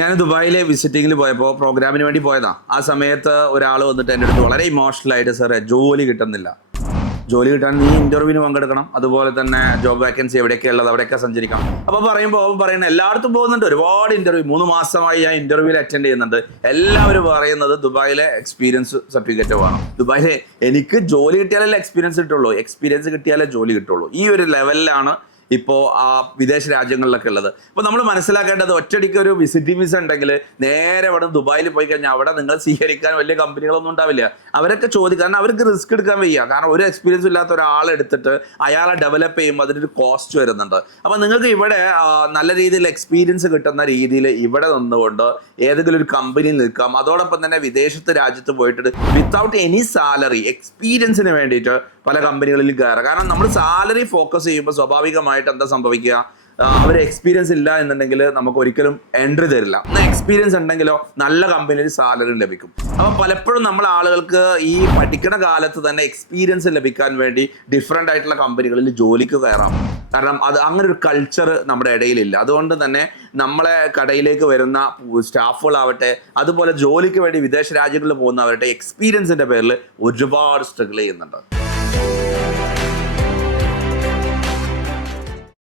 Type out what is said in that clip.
ഞാൻ ദുബായിലെ വിസിറ്റിങ്ങിൽ പോയപ്പോൾ പ്രോഗ്രാമിന് വേണ്ടി പോയതാ. ആ സമയത്ത് ഒരാൾ വന്നിട്ട് എന്റെ അടുത്ത് വളരെ ഇമോഷണൽ ആയിട്ട് സാറേ ജോലി കിട്ടുന്നില്ല. ജോലി കിട്ടാൻ നീ ഇന്റർവ്യൂവിന് പങ്കെടുക്കണം. അതുപോലെ തന്നെ ജോബ് വേക്കൻസി എവിടെയൊക്കെ ഉള്ളത് അവിടെയൊക്കെ സഞ്ചരിക്കണം. അപ്പോൾ പറയുമ്പോൾ അവൻ പറയുന്നത് എല്ലായിടത്തും പോകുന്നുണ്ട്. ഒരുപാട് ഇന്റർവ്യൂ മൂന്ന് മാസമായി ഞാൻ ഇന്റർവ്യൂവിൽ അറ്റൻഡ് ചെയ്യുന്നുണ്ട്. എല്ലാവരും പറയുന്നത് ദുബായിലെ എക്സ്പീരിയൻസ് സർട്ടിഫിക്കറ്റ് വേണം. ദുബായിലെ എനിക്ക് ജോലി കിട്ടിയാലല്ലേ എക്സ്പീരിയൻസ് കിട്ടുള്ളൂ. എക്സ്പീരിയൻസ് കിട്ടിയാലേ ജോലി കിട്ടുള്ളൂ. ഈ ഒരു ലെവലിലാണ് ഇപ്പോൾ ആ വിദേശ രാജ്യങ്ങളിലൊക്കെ ഉള്ളത്. അപ്പോൾ നമ്മൾ മനസ്സിലാക്കേണ്ടത് ഒറ്റയടിക്ക് ഒരു വിസിറ്റിംഗ് വിസ ഉണ്ടെങ്കിൽ നേരെ അവിടെ ദുബായിൽ പോയി കഴിഞ്ഞാൽ അവിടെ നിങ്ങൾ സ്വീകരിക്കാൻ വലിയ കമ്പനികളൊന്നും ഉണ്ടാവില്ല. അവരൊക്കെ ചോദിക്കുക കാരണം അവർക്ക് റിസ്ക് എടുക്കാൻ വയ്യ. കാരണം ഒരു എക്സ്പീരിയൻസ് ഇല്ലാത്ത ഒരാളെടുത്തിട്ട് അയാളെ ഡെവലപ്പ് ചെയ്യുമ്പോൾ അതിനൊരു കോസ്റ്റ് വരുന്നുണ്ട്. അപ്പോൾ നിങ്ങൾക്ക് ഇവിടെ നല്ല രീതിയിൽ എക്സ്പീരിയൻസ് കിട്ടുന്ന രീതിയിൽ ഇവിടെ നിന്നുകൊണ്ട് ഏതെങ്കിലും ഒരു കമ്പനിയിൽ നിൽക്കാം. അതോടൊപ്പം തന്നെ വിദേശത്ത് രാജ്യത്ത് പോയിട്ട് വിത്തൗട്ട് എനി സാലറി എക്സ്പീരിയൻസിന് വേണ്ടിയിട്ട് പല കമ്പനികളിൽ കയറാം. കാരണം നമ്മൾ സാലറി ഫോക്കസ് ചെയ്യുമ്പോൾ സ്വാഭാവികമായിട്ട് എന്താ സംഭവിക്കുക? അവർ എക്സ്പീരിയൻസ് ഇല്ല എന്നുണ്ടെങ്കിൽ നമുക്ക് ഒരിക്കലും എൻട്രി തരില്ല. എക്സ്പീരിയൻസ് ഉണ്ടെങ്കിലോ നല്ല കമ്പനിയിൽ സാലറി ലഭിക്കും. അപ്പം പലപ്പോഴും നമ്മൾ ആളുകൾക്ക് ഈ പഠിക്കുന്ന കാലത്ത് തന്നെ എക്സ്പീരിയൻസ് ലഭിക്കാൻ വേണ്ടി ഡിഫറെന്റ് ആയിട്ടുള്ള കമ്പനികളിൽ ജോലിക്ക് കയറാം. കാരണം അത് അങ്ങനെ ഒരു കൾച്ചർ നമ്മുടെ ഇടയിലില്ല. അതുകൊണ്ട് തന്നെ നമ്മളെ കടയിലേക്ക് വരുന്ന സ്റ്റാഫുകളാവട്ടെ അതുപോലെ ജോലിക്ക് വേണ്ടി വിദേശ രാജ്യങ്ങളിൽ പോകുന്നവരുടെ എക്സ്പീരിയൻസിന്റെ പേരിൽ ഒരുപാട് സ്ട്രഗിൾ ചെയ്യുന്നുണ്ട്.